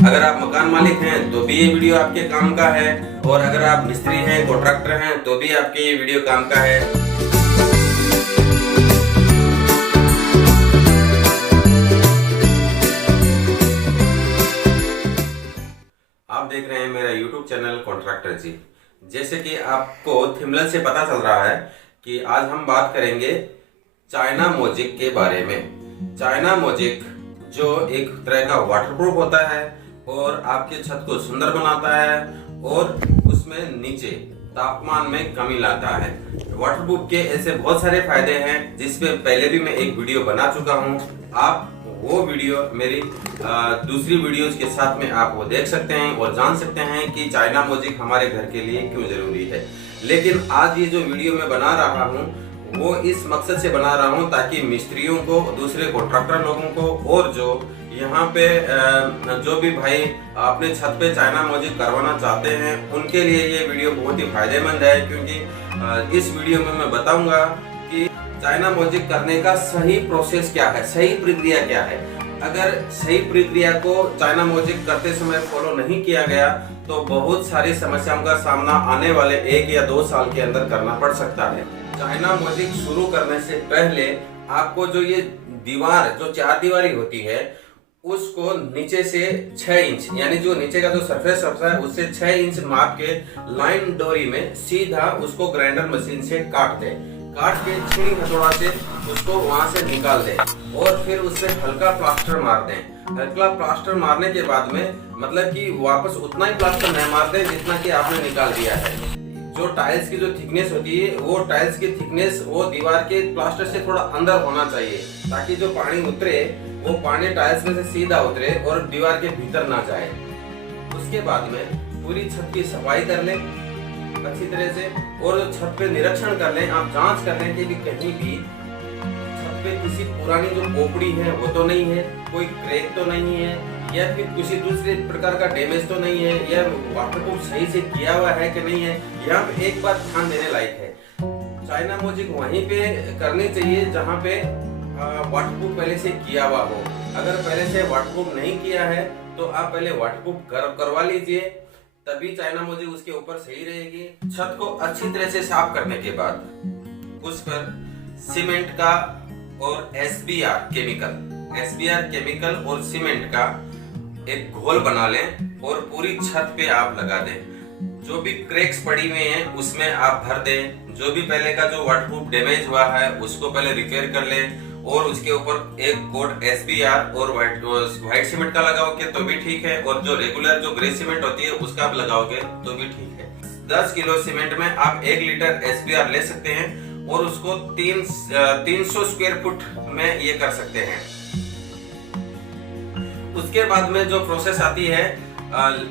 अगर आप मकान मालिक हैं तो भी ये वीडियो आपके काम का है, और अगर आप मिस्त्री हैं, कॉन्ट्रैक्टर हैं तो भी आपके ये वीडियो काम का है। आप देख रहे हैं मेरा YouTube चैनल कॉन्ट्रैक्टर जी। जैसे कि आपको थंबनेल से पता चल रहा है कि आज हम बात करेंगे चाइना मोज़ेक के बारे में। चाइना मोज़ेक जो एक तरह का वाटरप्रूफ होता है और आपके छत को सुंदर बनाता है और उसमें नीचे तापमान में कमी लाता है। वाटरप्रूफ के ऐसे बहुत सारे फायदे हैं जिसपे पहले भी मैं एक वीडियो बना चुका हूं। आप वो वीडियो मेरी दूसरी वीडियोस के साथ में आप वो देख सकते हैं और जान सकते हैं कि चाइना मोज़ेक हमारे घर के लिए क्यों जरूरी है। लेकिन आज ये जो वीडियो मैं बना रहा हूँ वो इस मकसद से बना रहा हूँ ताकि मिस्त्रियों को, दूसरे कॉन्ट्रैक्टर लोगों को और जो यहाँ पे जो भी भाई अपने छत पे चाइना मोज़ेक करवाना चाहते हैं उनके लिए ये वीडियो बहुत ही फायदेमंद है। क्योंकि इस वीडियो में मैं बताऊंगा कि चाइना मोज़ेक करने का सही प्रोसेस क्या है, सही प्रक्रिया क्या है। अगर सही प्रक्रिया को चाइना मोज़ेक करते समय फॉलो नहीं किया गया तो बहुत सारी समस्याओं का सामना आने वाले 1 या 2 साल के अंदर करना पड़ सकता है। चाइना मोज़ेक शुरू करने से पहले आपको जो ये दीवार, जो 4 दीवारी होती है, उसको नीचे से 6 इंच, यानी जो नीचे का जो सरफेस होता है उससे 6 इंच माप के लाइन डोरी में सीधा उसको ग्राइंडर मशीन से काट दे। काट के छुरी हथौड़ा से उसको वहां से निकाल दे और फिर उससे हल्का प्लास्टर मार दें। हल्का प्लास्टर मारने के बाद में मतलब कि वापस उतना ही प्लास्टर नहीं मार दें जितना कि आपने निकाल दिया है। जो टाइल्स की जो थिकनेस होती है वो टाइल्स की थिकनेस वो दीवार के प्लास्टर से थोड़ा अंदर होना चाहिए ताकि जो पानी उतरे वो पानी टाइल्स में से सीधा उतरे और दीवार के भीतर ना जाए। उसके बाद में पूरी छत की सफाई कर लें अच्छी तरह से और जो छत पे निरीक्षण कर लें, आप जांच कर लें कि कहीं भी छत पे किसी पुरानी जो पोपड़ी है वो तो नहीं है, कोई क्रैक तो नहीं है या फिर किसी दूसरे प्रकार का डैमेज तो नहीं है, या वाटरप्रूफ सही से किया हुआ है कि नहीं है। यहाँ पे एक बात ध्यान देने लायक है, चाइना मोज़ेक वहीं पे करनी चाहिए जहाँ पे वाटरप्रूफ पहले से किया हुआ हो। अगर पहले से वाटरप्रूफ नहीं किया है तो आप पहले वाटरप्रूफ करवा लीजिए, तभी चाइना मोज़ेक उसके ऊपर सही रहेगी। छत को अच्छी तरह से साफ करने के बाद उस पर सीमेंट का और एसबीआर केमिकल और सीमेंट का एक घोल बना लें और पूरी छत पे आप लगा दें। जो भी क्रैक्स पड़ी हुई हैं उसमें आप भर दें। जो भी पहले का जो वाटरप्रूफ डैमेज हुआ है उसको पहले रिपेयर कर लें और उसके ऊपर एक कोट एसबीआर और व्हाइट सीमेंट का लगाओगे तो भी ठीक है, और जो रेगुलर जो ग्रे सीमेंट होती है उसका आप लगाओगे तो भी ठीक है। 10 किलो सीमेंट में आप 1 लीटर एसबीआर ले सकते हैं और उसको 300 स्क्वायर फुट में ये कर सकते हैं। उसके बाद में जो प्रोसेस आती है,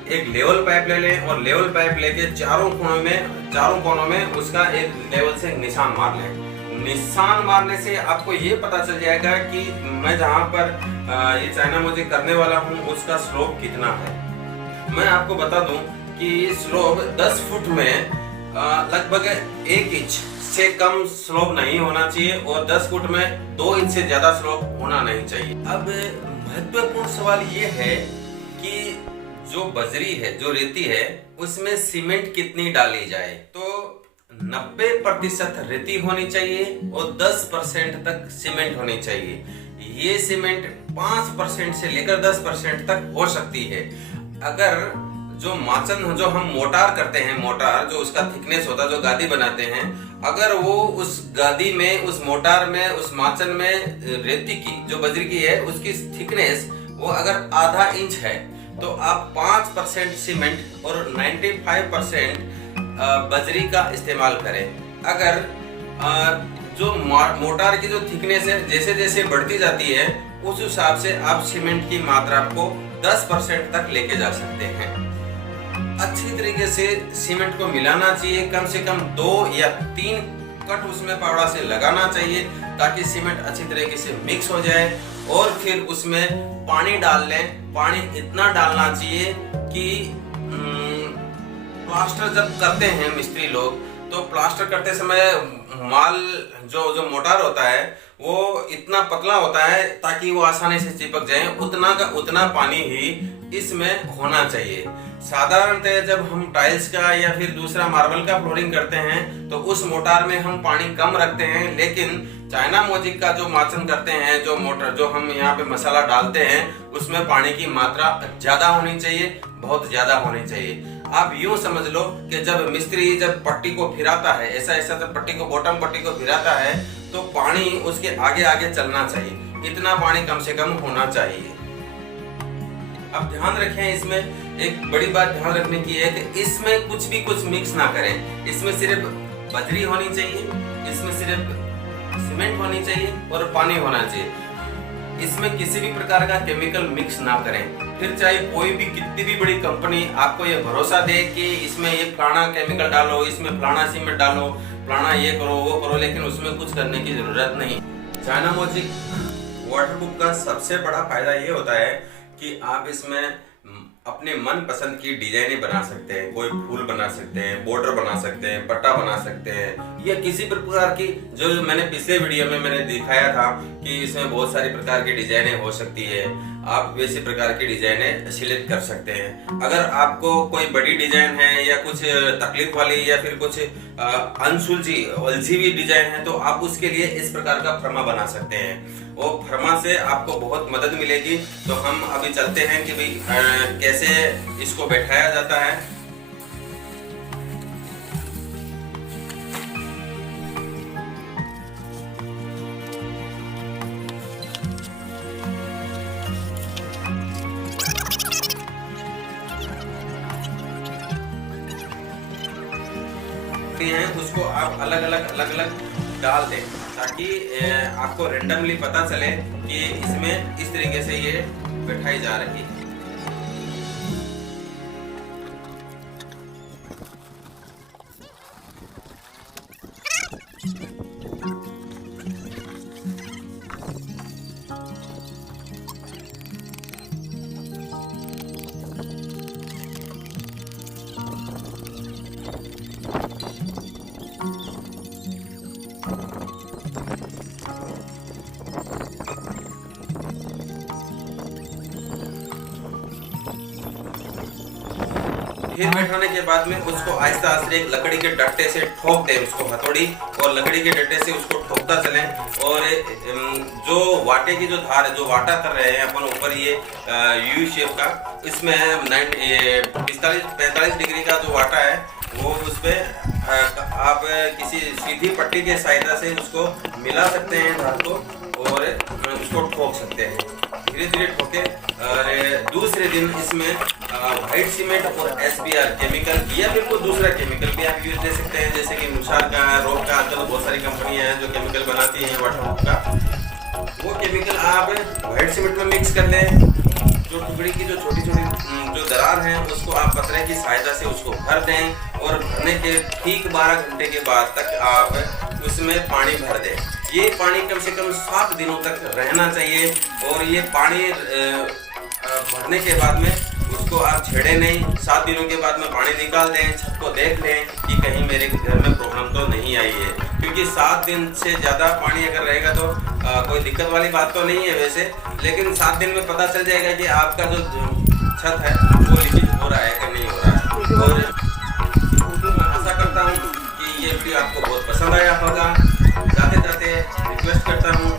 एक लेवल पाइप ले लें और लेवल पाइप लेके चारों कोनों में उसका एक लेवल से निशान मार लें। निशान मारने से आपको ये पता चल जाएगा कि मैं जहाँ पर ये चाइना मोज़ेक करने वाला हूँ उसका स्लोप कितना है। मैं आपको बता दूं कि स्लोप 10 फुट में लगभग 1 इंच से कम स्लोप नहीं होना चाहिए और 10 फुट में 2 इंच से ज्यादा स्लोप होना नहीं चाहिए। अब महत्वपूर्ण सवाल ये है कि जो बजरी है, जो रेती है, उसमें सीमेंट कितनी डाली जाए। तो 90% रेती होनी चाहिए और 10% तक सीमेंट होनी चाहिए। ये सीमेंट 5% से लेकर 10% तक हो सकती है। अगर जो माचन, जो हम मोटार करते हैं, मोटार जो उसका थिकनेस होता है, जो गादी बनाते हैं, अगर वो उस गादी में, उस मोटार में, उस माचन में रेती की जो बजरी की है उसकी थिकनेस वो अगर आधा इंच है तो आप 5% सीमेंट और 95% बजरी का इस्तेमाल करें। अगर जो मोटार की जो थिकनेस है जैसे जैसे बढ़ती जाती है उस हिसाब से आप सीमेंट की मात्रा को 10% तक लेके जा सकते हैं। अच्छी तरीके से सीमेंट को मिलाना चाहिए, कम से कम 2 या 3 कट उसमें पावड़ा से लगाना चाहिए ताकि सीमेंट अच्छी तरीके से मिक्स हो जाए। और फिर उसमें पानी डाल लें। पानी इतना डालना चाहिए कि प्लास्टर जब करते हैं मिस्त्री लोग तो प्लास्टर करते समय माल जो मोटार होता है वो इतना पतला होता है ताकि वो आसानी से चिपक जाए। उतना का उतना पानी ही इसमें होना चाहिए। साधारणतः जब हम टाइल्स का या फिर दूसरा मार्बल का फ्लोरिंग करते हैं तो उस मोटार में हम पानी कम रखते हैं, लेकिन चाइना मैजिक का जो माचन करते हैं, जो मोटर जो हम यहाँ पे मसाला डालते हैं, उसमें पानी की मात्रा ज्यादा होनी चाहिए, बहुत ज्यादा होनी चाहिए। आप यूं समझ लो कि जब मिस्त्री जब पट्टी को फिराता है, ऐसा ऐसा जब पट्टी को बॉटम पट्टी को फिराता है तो पानी उसके आगे आगे चलना चाहिए, इतना पानी कम से कम होना चाहिए। अब ध्यान रखें, इसमें एक बड़ी बात ध्यान रखने की है कि इसमें कुछ भी कुछ मिक्स ना करें। इसमें सिर्फ बजरी होनी चाहिए, इसमें सिर्फ सीमेंट होनी चाहिए और पानी होना चाहिए। इसमें किसी भी प्रकार का केमिकल मिक्स ना करें। फिर चाहे कोई भी कितनी भी बड़ी कंपनी आपको ये भरोसा दे कि इसमें ये फलाना केमिकल डालो, इसमें फलाना सीमेंट डालो, फलाना ये करो वो करो, लेकिन उसमें कुछ करने की जरूरत नहीं। चाइना मैजिक वाटरप्रूफ का सबसे बड़ा फायदा ये होता है कि आप इसमें अपने मन पसंद की डिजाइनें बना सकते हैं। कोई फूल बना सकते हैं, बॉर्डर बना सकते हैं, पट्टा बना सकते हैं, या किसी प्रकार की, जो मैंने पिछले वीडियो में मैंने दिखाया था कि इसमें बहुत सारी प्रकार की डिजाइनें हो सकती है। आप वैसी प्रकार की डिजाइनें सिलेक्ट कर सकते हैं। अगर आपको कोई बड़ी डिजाइन है या कुछ तकलीफ वाली या फिर कुछ अनसुलझी उलझी हुई डिजाइन है तो आप उसके लिए इस प्रकार का फर्मा बना सकते हैं। वो फर्मा से आपको बहुत मदद मिलेगी। तो हम अभी चलते हैं कि भाई कैसे इसको बैठाया जाता है। उसको आप अलग अलग डाल दें ताकि आपको रेंडमली पता चले कि इसमें इस तरीके से ये बैठाई जा रही है। फिर बैठाने के बाद में उसको आहिस्ता आहिस्ता एक लकड़ी के डट्टे से ठोक दें, उसको हथौड़ी और लकड़ी के डट्टे से उसको ठोकता चलें। और जो वाटे की जो धार है, जो वाटा कर रहे हैं अपन ऊपर ये यू शेप का, इसमें 45 डिग्री का जो वाटा है वो उस पर आप किसी सीधी पट्टी के सहायता से उसको मिला सकते हैं धार को और उसको ठोक सकते हैं, धीरे धीरे ठोके। और दूसरे दिन इसमें व्हाइट सीमेंट और SBR केमिकल या फिर कोई दूसरा केमिकल भी आप यूज दे सकते हैं, जैसे कि नुसार का, रोक का, आजकल बहुत सारी कंपनियां हैं जो केमिकल बनाती हैं वाटरप्रूफ का। वो केमिकल आप व्हाइट सीमेंट में मिक्स कर लें। जो टुकड़ी की जो छोटी छोटी जो दरार है उसको आप पतरे की सहायता से उसको भर दें और भरने के ठीक 12 घंटे के बाद तक आप उसमें पानी भर दें। ये पानी कम से कम 7 दिनों तक रहना चाहिए। और ये पानी भरने के बाद में उसको आप छेड़े नहीं। 7 दिनों के बाद में पानी निकाल दें, छत को देख लें कि कहीं मेरे घर में प्रॉब्लम तो नहीं आई है, क्योंकि 7 दिन से ज़्यादा पानी अगर रहेगा तो कोई दिक्कत वाली बात तो नहीं है वैसे, लेकिन 7 दिन में पता चल जाएगा कि आपका जो छत है वो लीकेज हो रहा है कि नहीं हो रहा है। और मैं आशा करता हूँ कि ये वीडियो आपको बहुत पसंद आया होगा। जाते जाते रिक्वेस्ट करता हूँ